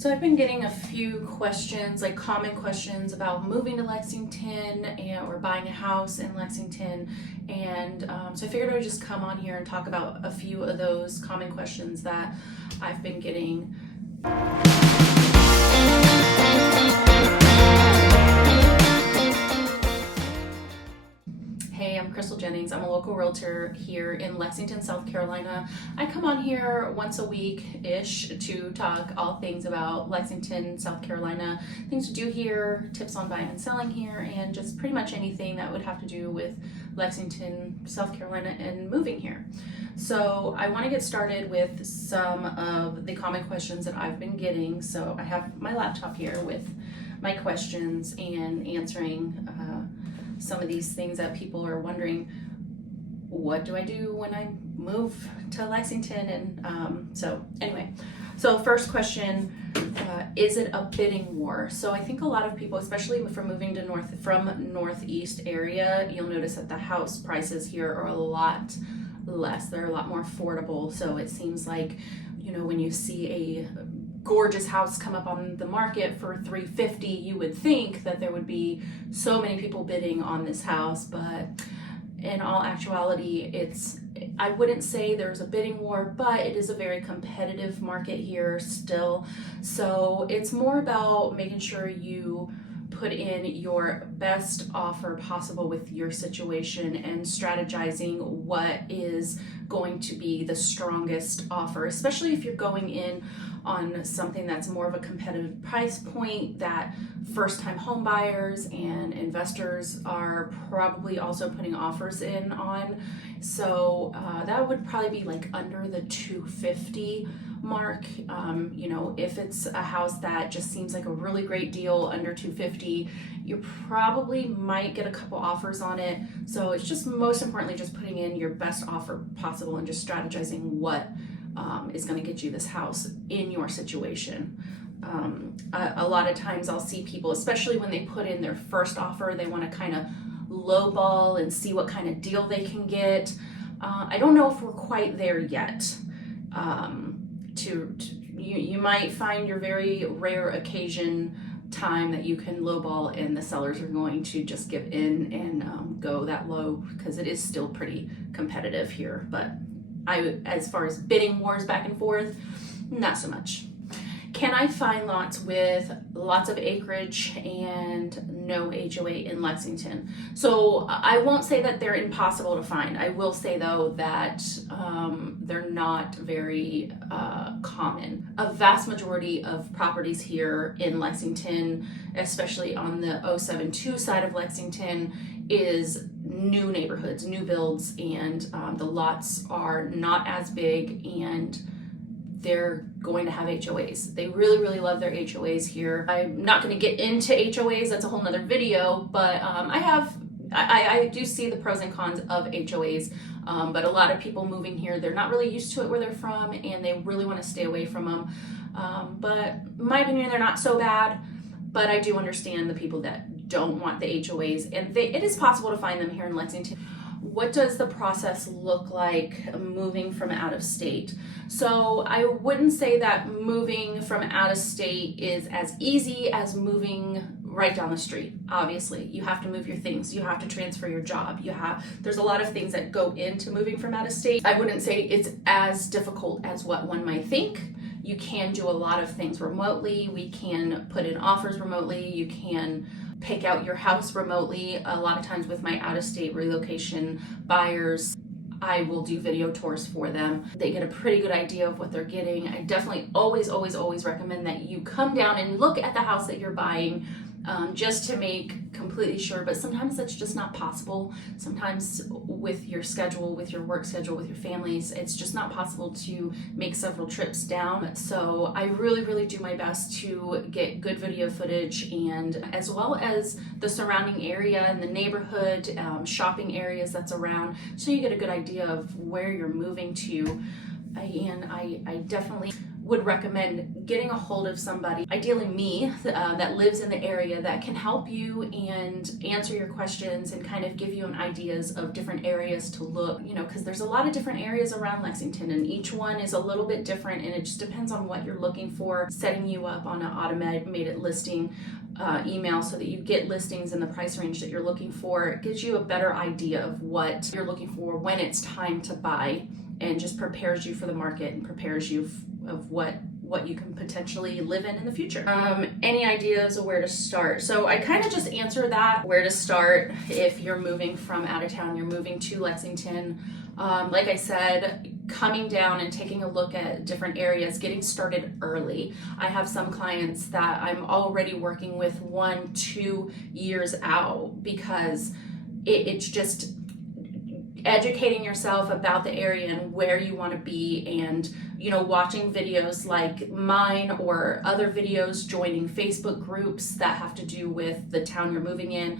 So I've been getting a few questions, like common questions about moving to Lexington or buying a house in Lexington. And so I figured I would just come on here and talk about a few of those common questions that I've been getting. Hey, I'm Crystal Jennings. I'm a local realtor here in Lexington, South Carolina. I come on here once a week-ish to talk all things about Lexington, South Carolina, things to do here, tips on buying and selling here, and just pretty much anything that would have to do with Lexington, South Carolina, and moving here. So I want to get started with some of the common questions that I've been getting. So I have my laptop here with my questions and answering some of these things that people are wondering. What do I do when I move to Lexington? And so first question, is it a bidding war? So I think a lot of people, especially from moving to northeast area, you'll notice that the house prices here are a lot less. They're a lot more affordable. So it seems like, you know, when you see a gorgeous house come up on the market for $350, you would think that there would be so many people bidding on this house, but in all actuality, I wouldn't say there's a bidding war, but it is a very competitive market here still. So it's more about making sure you put in your best offer possible with your situation and strategizing what is going to be the strongest offer, especially if you're going in on something that's more of a competitive price point that first-time home buyers and investors are probably also putting offers in on. So that would probably be like under the $250 mark. You know, if it's a house that just seems like a really great deal under $250, you probably might get a couple offers on it. So it's just most importantly just putting in your best offer possible and just strategizing what is going to get you this house in your situation. A lot of times I'll see people, especially when they put in their first offer, they want to kind of lowball and see what kind of deal they can get. I don't know if we're quite there yet. You might find your very rare occasion time that you can lowball and the sellers are going to just give in and go that low, because it is still pretty competitive here. But as far as bidding wars back and forth, not so much. Can I find lots with lots of acreage and no HOA in Lexington? So I won't say that they're impossible to find. I will say though that they're not very common. A vast majority of properties here in Lexington, especially on the 072 side of Lexington, is new neighborhoods, new builds, and the lots are not as big and they're going to have HOAs. They really, really love their HOAs here. I'm not going to get into HOAs, that's a whole nother video, but I do see the pros and cons of HOAs, but a lot of people moving here, they're not really used to it where they're from and they really want to stay away from them. But in my opinion, they're not so bad, but I do understand the people that don't want the HOAs, and it is possible to find them here in Lexington. What does the process look like moving from out of state? So I wouldn't say that moving from out of state is as easy as moving right down the street. Obviously, you have to move your things, you have to transfer your job, there's a lot of things that go into moving from out of state. I wouldn't say it's as difficult as what one might think. You can do a lot of things remotely. We can put in offers remotely. You can pick out your house remotely. A lot of times with my out-of-state relocation buyers, I will do video tours for them. They get a pretty good idea of what they're getting. I definitely always recommend that you come down and look at the house that you're buying, just to make completely sure, but sometimes that's just not possible. Sometimes with your schedule, with your work schedule, with your families, it's just not possible to make several trips down. So I really do my best to get good video footage, and as well as the surrounding area and the neighborhood, shopping areas that's around, so you get a good idea of where you're moving to. And I definitely would recommend getting a hold of somebody, ideally me, that lives in the area that can help you and answer your questions and kind of give you an ideas of different areas to look, you know, because there's a lot of different areas around Lexington and each one is a little bit different and it just depends on what you're looking for. Setting you up on an automated listing email so that you get listings in the price range that you're looking for. It gives you a better idea of what you're looking for when it's time to buy, and just prepares you for the market and prepares you of what you can potentially live in the future. Any ideas of where to start? So I kind of just answered that, where to start if you're moving from out of town, you're moving to Lexington. Like I said, coming down and taking a look at different areas, getting started early. I have some clients that I'm already working with 1-2 years out because it's just educating yourself about the area and where you want to be, and you know, watching videos like mine or other videos, joining Facebook groups that have to do with the town you're moving in.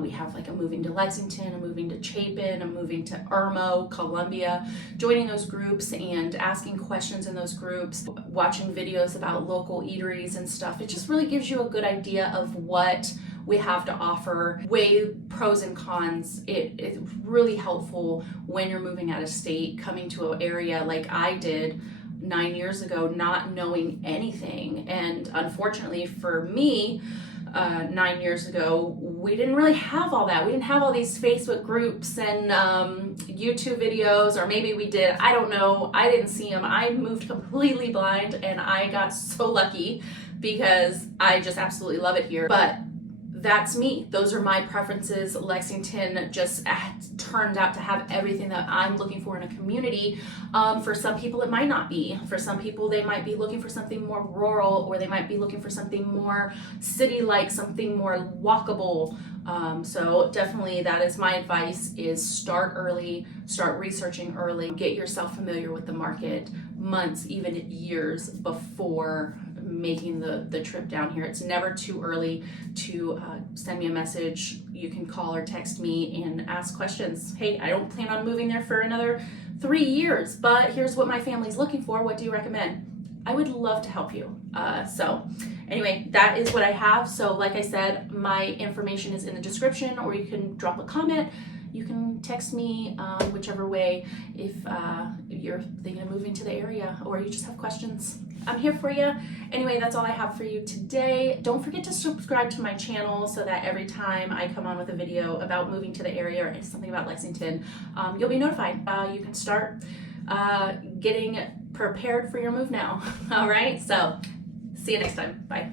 We have like a moving to Lexington, a moving to Chapin, a moving to Irmo, Columbia. Joining those groups and asking questions in those groups, watching videos about local eateries and stuff. It just really gives you a good idea of what we have to offer, weigh pros and cons. It's really helpful when you're moving out of state, coming to an area like I did 9 years ago, not knowing anything. And unfortunately for me, 9 years ago, we didn't really have all that. We didn't have all these Facebook groups and YouTube videos, or maybe we did, I don't know. I didn't see them. I moved completely blind and I got so lucky because I just absolutely love it here. But that's me. Those are my preferences. Lexington just turned out to have everything that I'm looking for in a community. For some people, it might not be. For some people, they might be looking for something more rural, or they might be looking for something more city-like, something more walkable. So definitely that is my advice, is start early, start researching early, get yourself familiar with the market months, even years before making the trip down here. It's never too early to send me a message. You can call or text me and ask questions. Hey, I don't plan on moving there for another 3 years, but here's what my family's looking for. What do you recommend? I would love to help you. So anyway, that is what I have. So like I said, my information is in the description, or you can drop a comment. You can text me, whichever way, if you're thinking of moving to the area or you just have questions. I'm here for you. Anyway, that's all I have for you today. Don't forget to subscribe to my channel so that every time I come on with a video about moving to the area or something about Lexington, you'll be notified. You can start getting prepared for your move now. All right, so see you next time. Bye.